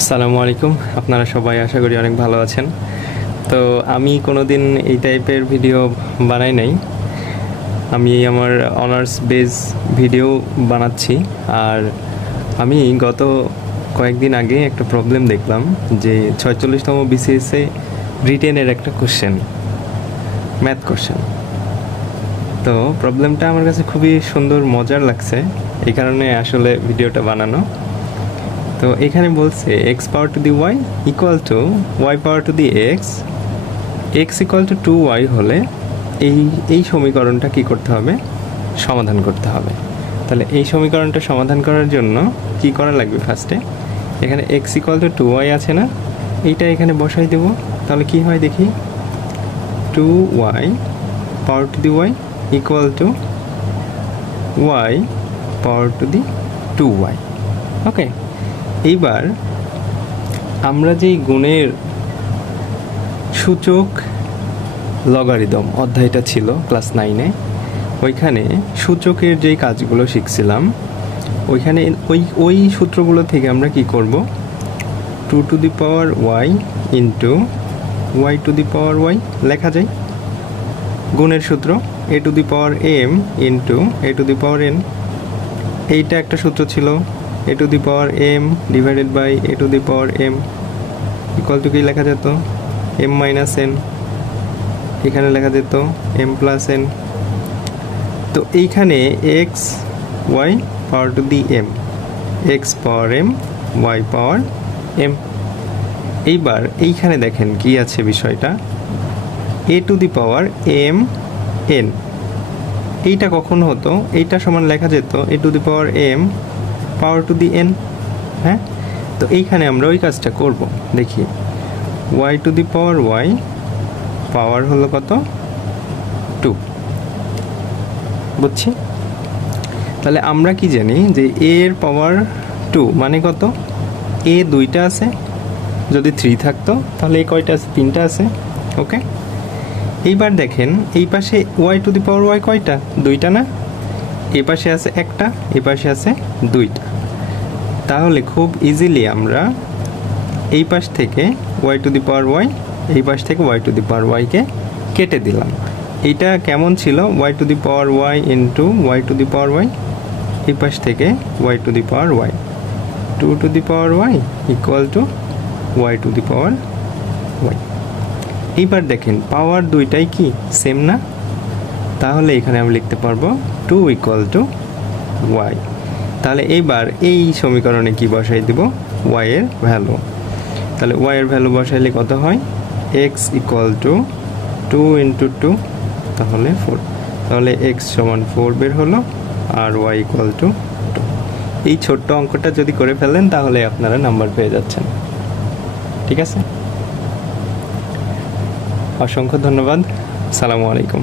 আসসালামু আলাইকুম। আপনারা সবাই আশা করি অনেক ভালো আছেন। তো আমি কোনো দিন এই টাইপের ভিডিও বানাই নাই। আমি আমার অনার্স বেস ভিডিও বানাচ্ছি। আর আমি গত কয়েকদিন আগে একটা প্রবলেম দেখলাম যে ৪৬তম বিসিএসে ব্রিটেনের একটা কোশ্চেন, ম্যাথ কোশ্চেন। তো প্রবলেমটা আমার কাছে খুবই সুন্দর, মজার লাগছে, এই কারণে আসলে ভিডিওটা বানানো। তো এখানে বলছে x power to the y equal to y power to the x equal to 2y হলে এই সমীকরণটা কি করতে হবে? সমাধান করতে হবে। তাহলে এই সমীকরণটা সমাধান করার জন্য কি করা লাগবে? ফার্স্টে এখানে এক্স ইকুয়াল টু 2y আছে না, এইটা এখানে বসাই দেব। তাহলে কি হয় দেখি, 2y power to the y equal to y power to the 2y। Okay, এইবার আমরা যেই গুণের সূচক লগারিদম অধ্যায়টা ছিল ক্লাস 9-এ, ওইখানে সূচকের যেই কাজগুলো শিখছিলাম, ওইখানে ওই সূত্রগুলো থেকে আমরা কি করব, 2 to the power y into y to the power y লেখা যায়। গুণের সূত্র a to the power m into a to the power n, এইটা একটা সূত্র ছিল। A to the power m divided by a to the power m equal to কি লেখা যেত, এম মাইনাস এন। এখানে লেখা যেত এম প্লাস এন। তো এইখানে x y power to the m, x power m y power m. এইবার এইখানে দেখেন কি আছে বিষয়টা, a to the power m n. এইটা কখন হতো, এইটা সমান লেখা যেত a to the power m power to the n. হ্যাঁ, তো এইখানে আমরা ওই কাজটা করব। দেখি, y to the power y power হলো কত, 2। বুঝছি? তাহলে আমরা কি জানি যে এ এর পাওয়ার 2 মানে কত, এ 2টা আছে, যদি 3 থাকতো তাহলে এ কয়টা আছে, 3টা আছে। ওকে, এইবার দেখেন এই পাশে y to the power y কয়টা, 2টা না? এ পাশে আছে একটা, এ পাশে আছে 2টা। তাহলে খুব ইজিলি আমরা এই পাশ থেকে y to the power y, এই পাশ থেকে ওয়াই টু দি পাওয়ার ওয়াইকে কেটে দিলাম। এইটা কেমন ছিল, y to the power y into y to the power y, এই পাশ থেকে y to the power y, 2 to the power y equal to y to the power y. এইবার দেখেন পাওয়ার দুইটাই কি সেম না? তাহলে এখানে আমি লিখতে পারবো 2 ইকুয়াল টু ওয়াই। তাহলে এইবার এই সমীকরণে কি বসাই দেব, ওয়াই এর ভ্যালু। তাহলে ওয়াই এর ভ্যালু বসাইলে কত হয়, এক্স ইকুয়াল টু 2 ইন্টু 2, তাহলে 4। তাহলে এক্স সমান 4 বের হলো, আর ওয়াই ইকুয়াল টু 2। এই ছোট্ট অঙ্কটা যদি করে ফেলেন তাহলে আপনারা নাম্বার পেয়ে যাচ্ছেন। ঠিক আছে, অসংখ্য ধন্যবাদ। আসসালামু আলাইকুম।